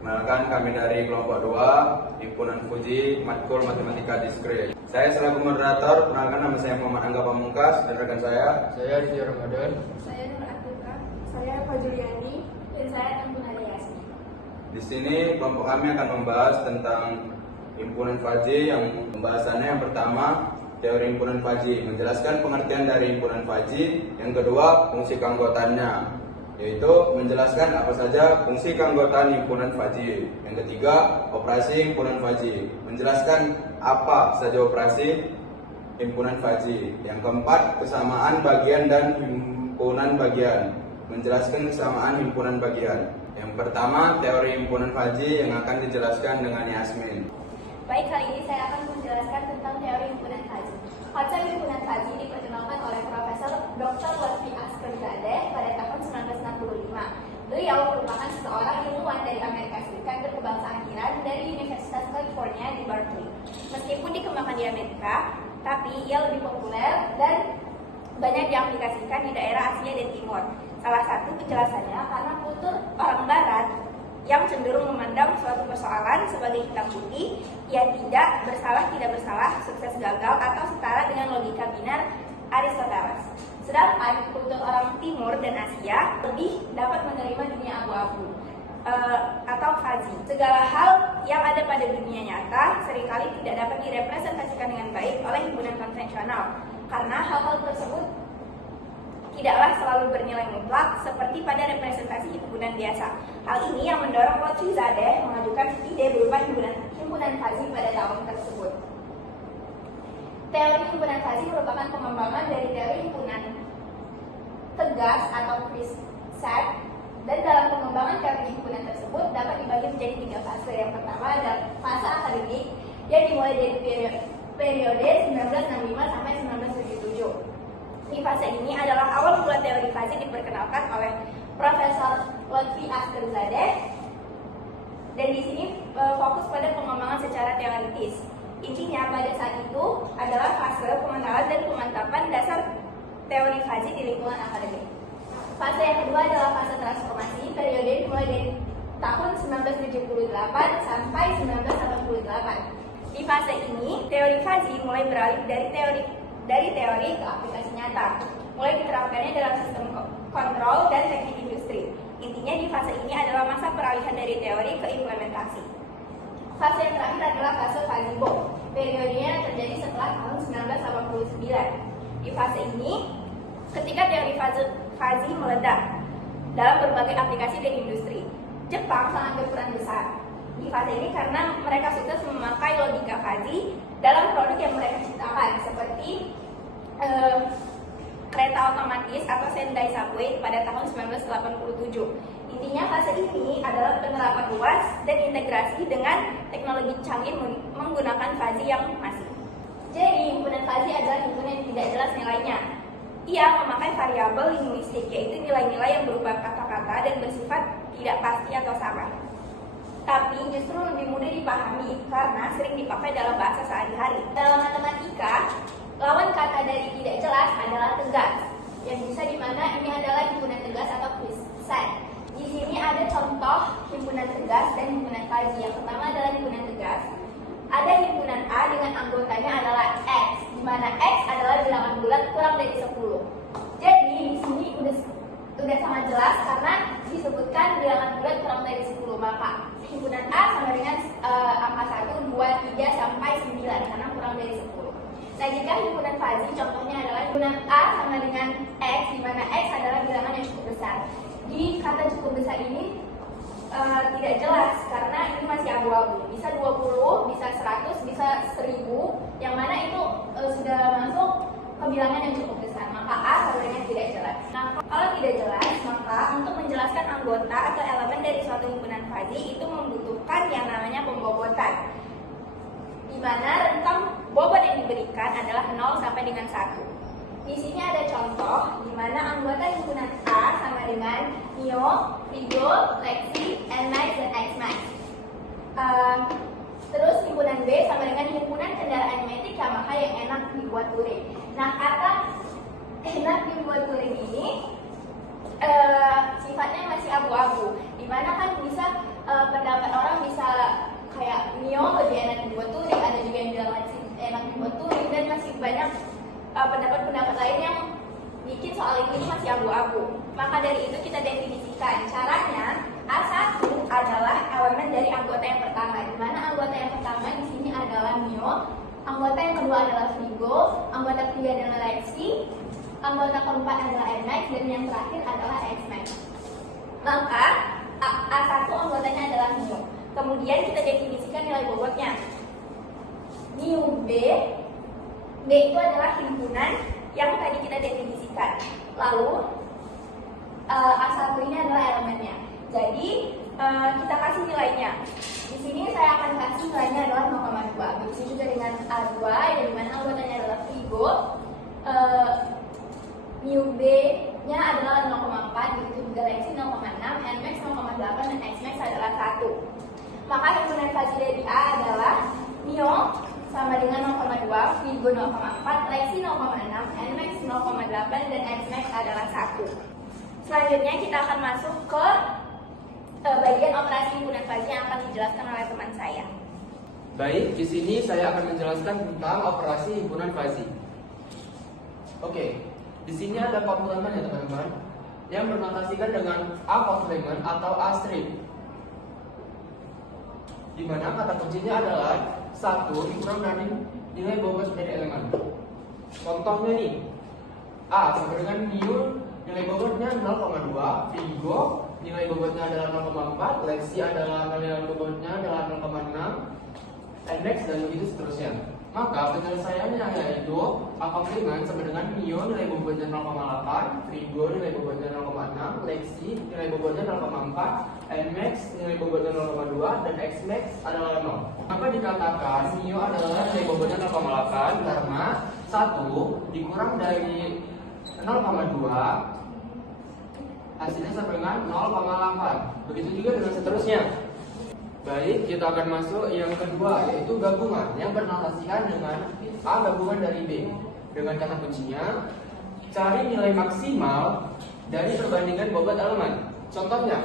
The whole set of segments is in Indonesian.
Kenalkan, kami dari kelompok 2, Himpunan Fuji, Matkul Matematika Diskret. Saya selaku moderator, kenalkan nama saya Muhammad Angga Pamungkas dan rekan saya Rizky Ramadan, saya Nur Atika, saya Fajuliani, dan saya Tengku Hadayasi. Di sini kelompok kami akan membahas tentang Himpunan Faji. Yang pembahasannya yang pertama, teori Himpunan Faji, menjelaskan pengertian dari Himpunan Faji. Yang kedua, fungsi keanggotaannya, yaitu menjelaskan apa saja fungsi keanggotaan Himpunan Faji. Yang ketiga, operasi Himpunan Faji, menjelaskan apa saja operasi Himpunan Faji. Yang keempat, kesamaan bagian dan himpunan bagian, menjelaskan kesamaan himpunan bagian. Yang pertama, teori Himpunan Faji yang akan dijelaskan dengan Yasmin. Baik, kali ini saya akan menjelaskan tentang teori Himpunan Faji. Konsep Himpunan Faji diperkenalkan oleh Profesor Dr. Lutfi Askerzadeh pada tahun 1965. Beliau merupakan seorang ilmuwan dari Amerika Serikat berkebangsaan Iran dari Universitas California di Berkeley. Meskipun dikembangkan di Amerika, tapi ia lebih populer dan banyak diaplikasikan di daerah Asia dan Timur. Salah satu penjelasannya karena kultur orang Barat yang cenderung memandang suatu persoalan sebagai hitam putih, ya tidak bersalah, sukses gagal, atau setara dengan logika binar Aristoteles. Sedangkan kultur orang Timur dan Asia lebih dapat menerima dunia abu-abu atau fazi. Segala hal yang ada pada dunia nyata seringkali tidak dapat direpresentasikan dengan baik oleh himpunan konvensional, karena hal-hal tersebut tidaklah selalu bernilai mutlak seperti pada representasi himpunan biasa. Hal ini yang mendorong Lutfi Zadeh mengajukan ide berupa himpunan fazi pada tahun tersebut. Teori himpunan fazi merupakan pengembangan dari teori himpunan tegas atau Chris-Set, dan dalam pengembangan teori himpunan tersebut dapat dibagi menjadi 3 fase. Yang pertama adalah fase akademik yang dimulai dari periode 1965 sampai 1977. Di fase ini adalah awal mula teori fazi diperkenalkan oleh Profesor Lutfi Askerzadeh, dan di sini fokus pada pengembangan secara teoritis. Intinya pada saat itu adalah fase pengenalan dan pemantapan dasar teori fazi di lingkungan akademik. Fase yang kedua adalah fase transformasi, periode dimulai dari tahun 1978 sampai 1988. Di fase ini, teori fazi mulai beralih dari teori ke aplikasi nyata, mulai diterapkannya dalam sistem kontrol dan teknik industri. Intinya di fase ini adalah masa peralihan dari teori ke implementasi. Fase yang terakhir adalah fase Fazibo. Periodenya terjadi setelah tahun 1989. Di fase ini, ketika teori fazi meledak dalam berbagai aplikasi dan industri, Jepang sangat berperan besar di fase ini karena mereka sukses memakai logika fazi dalam produk yang mereka ciptakan, seperti kereta otomatis atau Sendai Subway pada tahun 1987. Intinya fase ini adalah penerapan luas dan integrasi dengan teknologi canggih menggunakan fazi yang masif. Jadi, himpunan fazi adalah himpunan yang tidak jelas nilainya. Ia memakai variabel linguistik, yaitu nilai-nilai yang berupa kata-kata dan bersifat tidak pasti atau sama. Tapi justru lebih mudah dipahami karena sering dipakai dalam bahasa sehari-hari. Dalam matematika, lawan kata dari tidak jelas adalah tegas, yang bisa dimana ini adalah himpunan tegas atau Chris-Set. Di sini ada contoh himpunan tegas dan himpunan fazi. Yang pertama adalah himpunan tegas. Ada himpunan A dengan anggotanya adalah X, di mana X adalah bilangan bulat kurang dari 10. Jadi di sini udah sangat jelas karena disebutkan bilangan bulat kurang dari 10, maka himpunan A sama dengan angka 1, 2, 3 sampai 9 karena kurang dari 10. Nah, jika himpunan fazi contohnya adalah himpunan A sama dengan X, di mana X adalah bilangan yang cukup besar. Di kata cukup besar ini tidak jelas karena ini masih abu-abu. Bisa 20, bisa 100, bisa 1000, yang mana itu sudah masuk ke bilangan yang cukup besar. Maka A sama dengan tidak jelas. Nah, kalau tidak jelas, maka untuk menjelaskan anggota atau elemen dari suatu himpunan fazi itu membutuhkan yang namanya pembobotan, di mana rentang bobot yang diberikan adalah 0 sampai dengan 1. Di sini ada contoh di mana anggota himpunan A sama dengan Nio, Vigo, Lexi, Nmax, dan Xmax. Terus himpunan B sama dengan himpunan kendaraan metik Yamaha yang enak dibuat touring. Nah, kata enak dibuat touring ini sifatnya masih abu-abu, dimana kan bisa pendapat dari anggota yang pertama. Di mana anggota yang pertama di sini adalah Mio, anggota yang kedua adalah Vigo, anggota ketiga adalah Lexi, anggota keempat adalah Nmax, dan yang terakhir adalah Xmax. Maka A1 anggotanya adalah Mio. Kemudian kita definisikan nilai bobotnya. Mu B itu adalah himpunan yang tadi kita definisikan. Lalu A1 ini adalah elemennya. Jadi kita kasih nilainya. Di sini saya akan kasih nilainya adalah 0,2. Begitu juga dengan A2 yang dimana anggotanya adalah Vigo. Mu B-nya adalah 0,4, begitu juga Lexi 0,6, Nmax 0,8, dan Xmax adalah 1. Maka himpunan fazi dari A adalah Mio sama dengan 0,2, Vigo 0,4, Lexi 0,6, Nmax 0,8, dan Xmax adalah 1. Selanjutnya kita akan masuk ke bagian operasi himpunan fazi yang akan dijelaskan oleh teman saya. Baik, di sini saya akan menjelaskan tentang operasi himpunan fazi. Oke, di sini ada komplemen ya teman-teman, yang bernotasikan dengan A komplemen atau A strip. Di mana kata kuncinya adalah 1 dikurang dari nilai bobot dari elemen. Contohnya nih, A sama dengan mu, nilai bobotnya 0,2, Vigo nilai bobotnya adalah 0,4, Lexi adalah nilai bobotnya adalah 0,6, Nmax, dan begitu seterusnya. Maka penyelesaiannya yaitu A komplemen sama dengan Mio nilai bobotnya 0,8, Vigo nilai bobotnya 0,6, Lexi nilai bobotnya 0,4, Nmax nilai bobotnya 0,2, dan Xmax adalah 0. Maka dikatakan Mio adalah nilai bobotnya 0,8 karena 1 dikurang dari 0,2 hasilnya sama dengan 0,8. Begitu juga dengan seterusnya. Baik, kita akan masuk yang kedua, yaitu gabungan yang bernotasikan dengan A gabungan dari B. Dengan kata kuncinya, cari nilai maksimal dari perbandingan bobot elemen. Contohnya,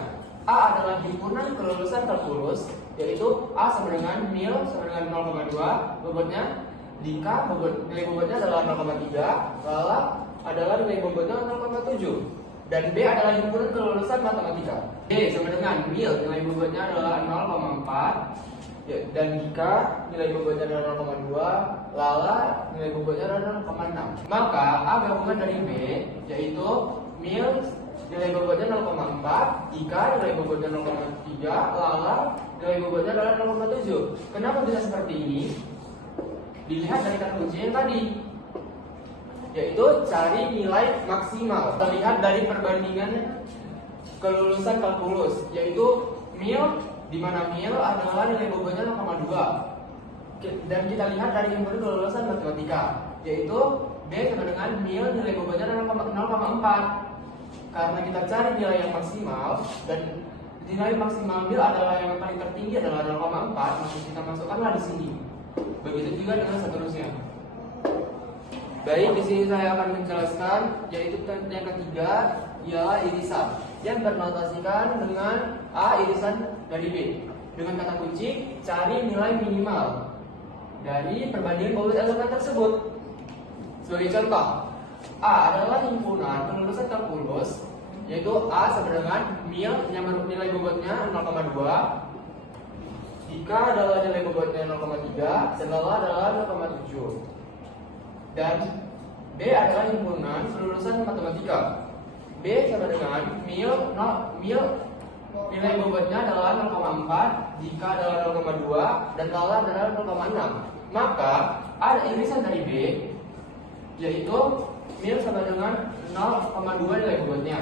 A adalah himpunan kelulusan kalkulus, yaitu A sama dengan mil sama dengan 0,2, bobotnya Dika nilai bobotnya adalah 0,3, Lala adalah nilai bobotnya 0,7. Dan B adalah himpunan kelulusan matematika. B sama dengan mil, nilai bobotnya adalah 0,4, dan Dika nilai bobotnya adalah 0,2, Lala nilai bobotnya adalah 0,6. Maka A gabungan dari B yaitu mil nilai bobotnya 0,4, Dika nilai bobotnya 0,3, Lala nilai bobotnya adalah 0,7. Kenapa bisa seperti ini? Dilihat dari kata kunci yang tadi, yaitu cari nilai maksimal. Terlihat dari perbandingan kelulusan kalkulus, yaitu mil, di mana mil adalah nilai bobotnya 0,2, dan kita lihat dari himpunan kelulusan matematika, yaitu B sama dengan mil nilai bobotnya 0,4. Karena kita cari nilai yang maksimal dan nilai maksimal mil adalah yang paling tertinggi adalah 0,4, maka kita masukkanlah di sini. Begitu juga dengan seterusnya. Baik, di sini saya akan menjelaskan, yaitu yang ketiga ialah irisan yang bernotasikan dengan A irisan dari B. Dengan kata kunci, cari nilai minimal dari perbandingan bobot elemen tersebut. Sebagai contoh, A adalah himpunan kelulusan kalkulus, yaitu A sama dengan mil yang nilai bobotnya 0,2, Dika adalah nilai bobotnya 0,3, dan Lala adalah 0,7. Dan B adalah himpunan kelulusan matematika. B sama dengan mil nilai bobotnya adalah 0,4, Dika adalah 0,2, dan Lala adalah 0,6. Maka ada irisan dari B, yaitu mil sama dengan 0,2 nilai bobotnya,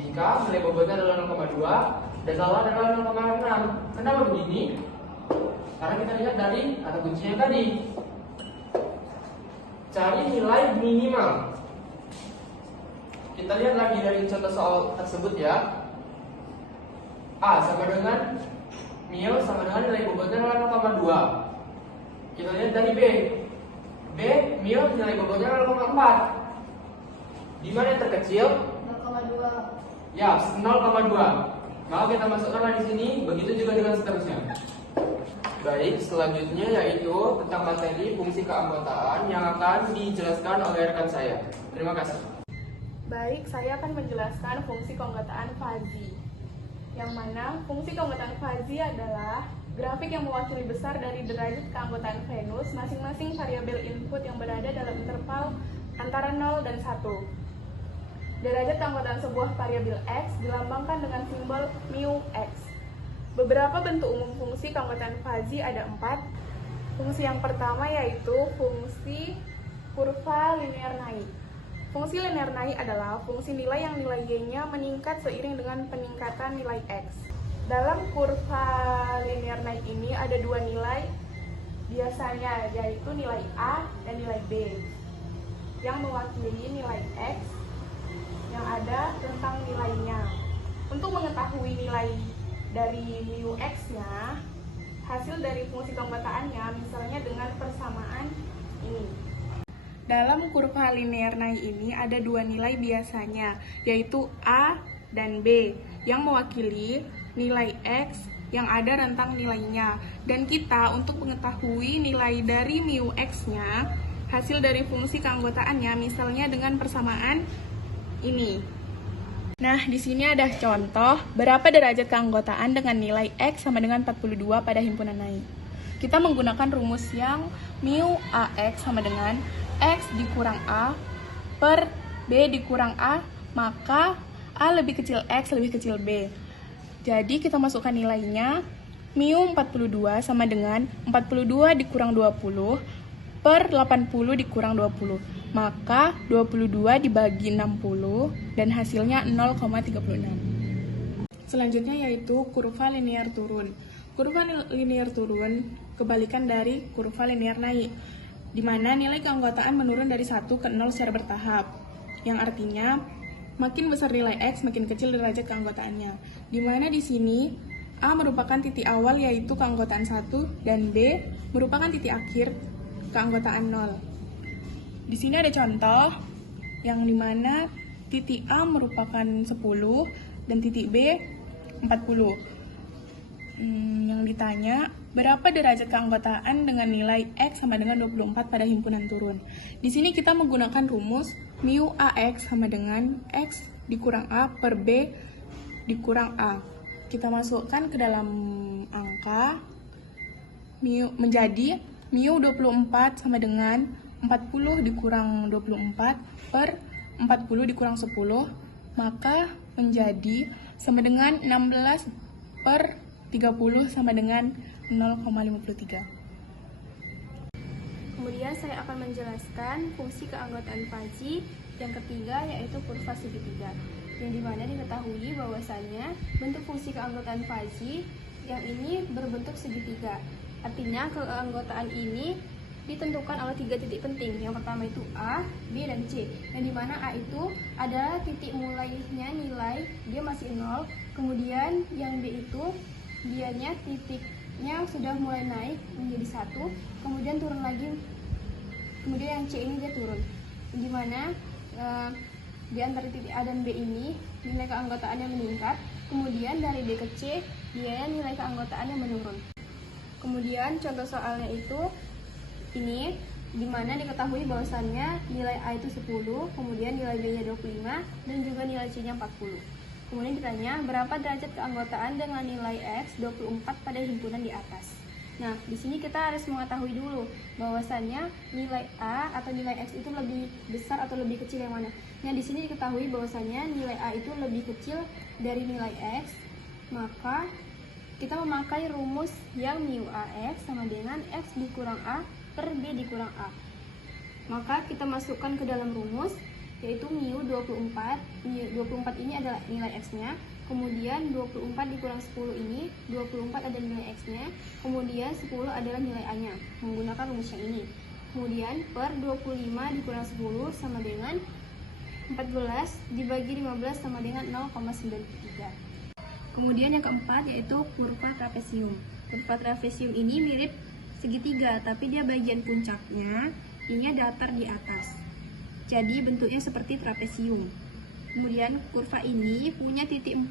Dika nilai bobotnya adalah 0,2, dan Lala adalah 0,6. Kenapa begini? Karena kita lihat dari kata kuncinya tadi, cari nilai minimal. Kita lihat lagi dari contoh soal tersebut ya. A sama dengan mil sama dengan nilai bobotnya adalah 0,2. Kita lihat dari B. B mil nilai bobotnya adalah 0,4. Di mana yang terkecil? 0,2. Ya, 0,2. Maka kita masukkanlah di sini. Begitu juga dengan seterusnya. Baik, selanjutnya yaitu tentang materi fungsi keanggotaan yang akan dijelaskan oleh rekan saya. Terima kasih. Baik, saya akan menjelaskan fungsi keanggotaan fazi. yang mana fungsi keanggotaan Fuzzy adalah grafik yang mewakili besar dari derajat keanggotaan Venus masing-masing variabel input yang berada dalam interval antara 0 dan 1. Derajat keanggotaan sebuah variabel X dilambangkan dengan simbol mu X. Beberapa bentuk umum fungsi keanggotaan Fuzzy ada 4. Fungsi yang pertama yaitu fungsi kurva linear naik. Fungsi linear naik adalah fungsi nilai yang nilai y-nya meningkat seiring dengan peningkatan nilai x. Dalam kurva linear naik ini ada dua nilai biasanya, yaitu nilai a dan nilai b, yang mewakili nilai x yang ada tentang nilainya. Untuk mengetahui nilai dari mu x-nya, hasil dari fungsi keanggotaannya misalnya dengan persamaan ini. Dalam kurva linear naik ini ada dua nilai biasanya, yaitu A dan B, yang mewakili nilai X yang ada rentang nilainya. Dan kita untuk mengetahui nilai dari mu X-nya, hasil dari fungsi keanggotaannya misalnya dengan persamaan ini. Nah, di sini ada contoh berapa derajat keanggotaan dengan nilai X sama dengan 42 pada himpunan naik. Kita menggunakan rumus yang mu AX sama dengan X dikurang A per B dikurang A, maka A lebih kecil X lebih kecil B. Jadi kita masukkan nilainya, mu 42 sama dengan 42 dikurang 20 per 80 dikurang 20. Maka 22 dibagi 60 dan hasilnya 0,36. Selanjutnya yaitu kurva linear turun. Kurva linear turun kebalikan dari kurva linear naik, di mana nilai keanggotaan menurun dari 1 ke 0 secara bertahap, yang artinya makin besar nilai X, makin kecil derajat keanggotaannya. Di mana di sini A merupakan titik awal yaitu keanggotaan 1 dan B merupakan titik akhir keanggotaan 0. Di sini ada contoh yang dimana titik A merupakan 10 dan titik B 40. Yang ditanya, berapa derajat keanggotaan dengan nilai X sama dengan 24 pada himpunan turun? Di sini kita menggunakan rumus mu AX sama dengan X dikurang A per B dikurang A. Kita masukkan ke dalam angka, menjadi mu 24 sama dengan 40 dikurang 24 per 40 dikurang 10, maka menjadi sama dengan 16 per 30 sama dengan 0,53. Kemudian saya akan menjelaskan fungsi keanggotaan Fuzzy yang ketiga, yaitu kurva segitiga, yang dimana diketahui bahwasannya bentuk fungsi keanggotaan Fuzzy yang ini berbentuk segitiga. Artinya keanggotaan ini ditentukan oleh 3 titik penting. Yang pertama itu A, B, dan C. Yang dimana A itu adalah titik mulainya nilai dia masih 0. Kemudian yang B itu dianya titiknya sudah mulai naik menjadi 1, kemudian turun lagi. Kemudian yang C ini dia turun. Dimana di antara titik A dan B ini nilai keanggotaannya meningkat. Kemudian dari B ke C dia nilai keanggotaannya menurun. Kemudian contoh soalnya itu ini, dimana diketahui bahwasannya nilai A itu 10, kemudian nilai B nya 25, dan juga nilai C nya 40. Kemudian ditanya berapa derajat keanggotaan dengan nilai X 24 pada himpunan di atas. Nah, di sini kita harus mengetahui dulu bahwasannya nilai A atau nilai X itu lebih besar atau lebih kecil yang mana. Nah, di sini diketahui bahwasannya nilai A itu lebih kecil dari nilai X, maka kita memakai rumus yang mu AX sama dengan X dikurang A per B dikurang A. Maka kita masukkan ke dalam rumus, yaitu mu 24. Mu 24 ini adalah nilai X-nya. Kemudian 24 dikurang 10 ini, 24 ada nilai X-nya. Kemudian 10 adalah nilai A-nya, menggunakan rumus yang ini. Kemudian per 25 dikurang 10 sama dengan 14 dibagi 15 sama dengan 0,93. Kemudian yang keempat yaitu kurva trapesium. Kurva trapesium ini mirip segitiga, tapi dia bagian puncaknya ini datar di atas. Jadi bentuknya seperti trapesium. Kemudian kurva ini punya titik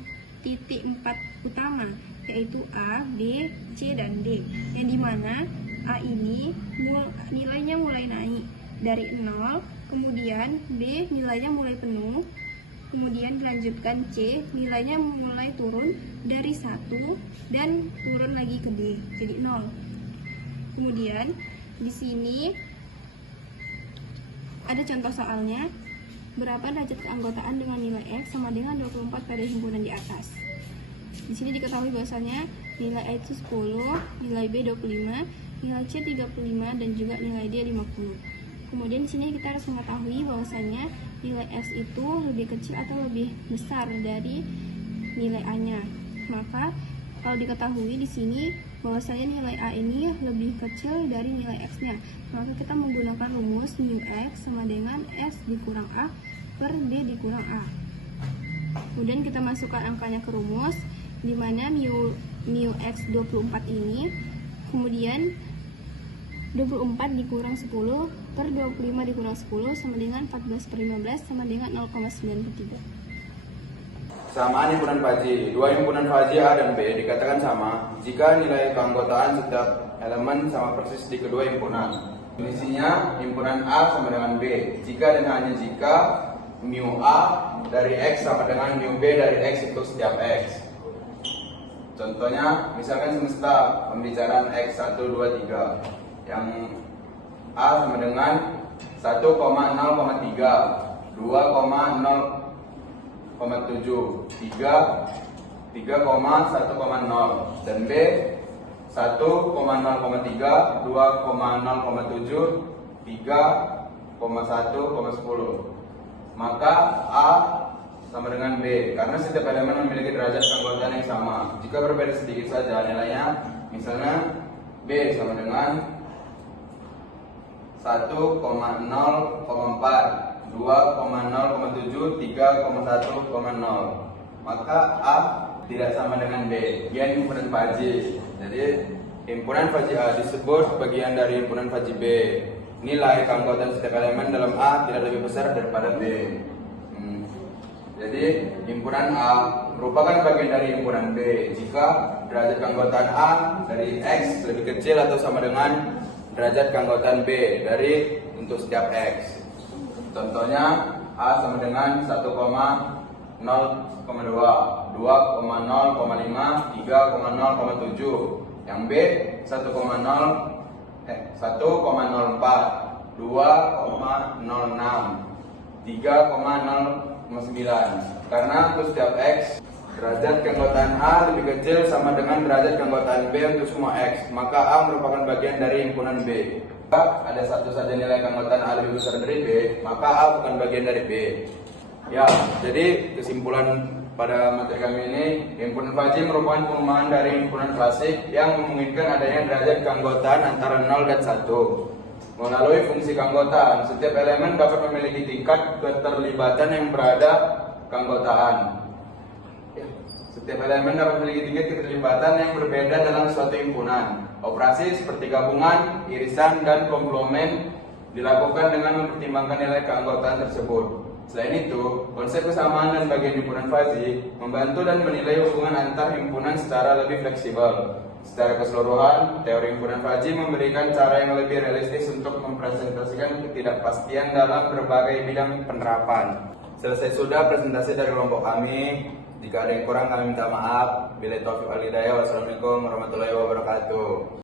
4 utama, yaitu A, B, C, dan D. Yang dimana A ini nilainya mulai naik dari 0, kemudian B nilainya mulai penuh, Kemudian dilanjutkan C, nilainya mulai turun dari 1 dan turun lagi ke D, jadi 0. Kemudian di sini ada contoh soalnya, berapa derajat keanggotaan dengan nilai X sama dengan 24 pada himpunan di atas. Di sini diketahui bahwasanya nilai A itu 10, nilai B 25, nilai C 35 dan juga nilai D 50. Kemudian di sini kita harus mengetahui bahwasanya nilai X itu lebih kecil atau lebih besar dari nilai A-nya. Maka kalau diketahui di sini bahwasanya nilai A ini lebih kecil dari nilai X-nya, maka kita menggunakan rumus mu X sama dengan S dikurang A per D dikurang A. Kemudian kita masukkan angkanya ke rumus, di mana mu X 24 ini, kemudian 24 dikurang 10 per 25 dikurang 10 sama dengan 14 per 15 sama dengan 0,93. Samaan himpunan Faji. Dua himpunan Faji A dan B dikatakan sama jika nilai keanggotaan setiap elemen sama persis di kedua himpunan. Definisinya himpunan A sama dengan B jika dan hanya jika mu A dari X sama dengan mu B dari X untuk setiap X. Contohnya, misalkan semesta pembicaraan X 1, 2, 3 yang A sama dengan 1,0,3, 2,0,7, 3,1,0 dan B 1,0,3, 2,0,7, 3,1,10. Maka A sama dengan B karena setiap elemen memiliki derajat keanggotaan yang sama. Jika berbeda sedikit saja nilainya, misalnya B sama dengan 1,0,4, 2,0,7, 3,1,0. Maka A tidak sama dengan B. Dia himpunan Faji. Jadi himpunan Faji A disebut bagian dari himpunan Faji B. Nilai keanggotaan setiap elemen dalam A tidak lebih besar daripada B. Jadi himpunan A merupakan bagian dari himpunan B jika derajat keanggotaan A dari X lebih kecil atau sama dengan derajat keanggotaan B dari untuk setiap X. Contohnya A sama dengan 1,0,2, 2,0,5, 3,0,7. Yang B 1,04, 2,06, 3,09. Karena untuk setiap X derajat keanggotaan A lebih kecil sama dengan derajat keanggotaan B untuk semua X, maka A merupakan bagian dari himpunan B. Jika ada satu saja nilai keanggotaan A lebih besar dari B, maka A bukan bagian dari B. Ya, jadi kesimpulan pada materi kami ini, himpunan Faji merupakan perumahan dari himpunan klasik yang memungkinkan adanya derajat keanggotaan antara 0 dan 1. Melalui fungsi keanggotaan, setiap elemen dapat memiliki tingkat keterlibatan yang berada keanggotaan. Setiap elemen dapat memiliki tingkat keterlibatan yang berbeda dalam suatu himpunan. Operasi seperti gabungan, irisan, dan komplement dilakukan dengan mempertimbangkan nilai keanggotaan tersebut. Selain itu, konsep kesamaan dan bagian himpunan Faji membantu dan menilai hubungan antar himpunan secara lebih fleksibel. Secara keseluruhan, teori himpunan Faji memberikan cara yang lebih realistis untuk mempresentasikan ketidakpastian dalam berbagai bidang penerapan. Selesai sudah presentasi dari kelompok kami. Jika ada yang kurang kami minta maaf. Billahi taufiq wal hidayah. Wassalamualaikum warahmatullahi wabarakatuh.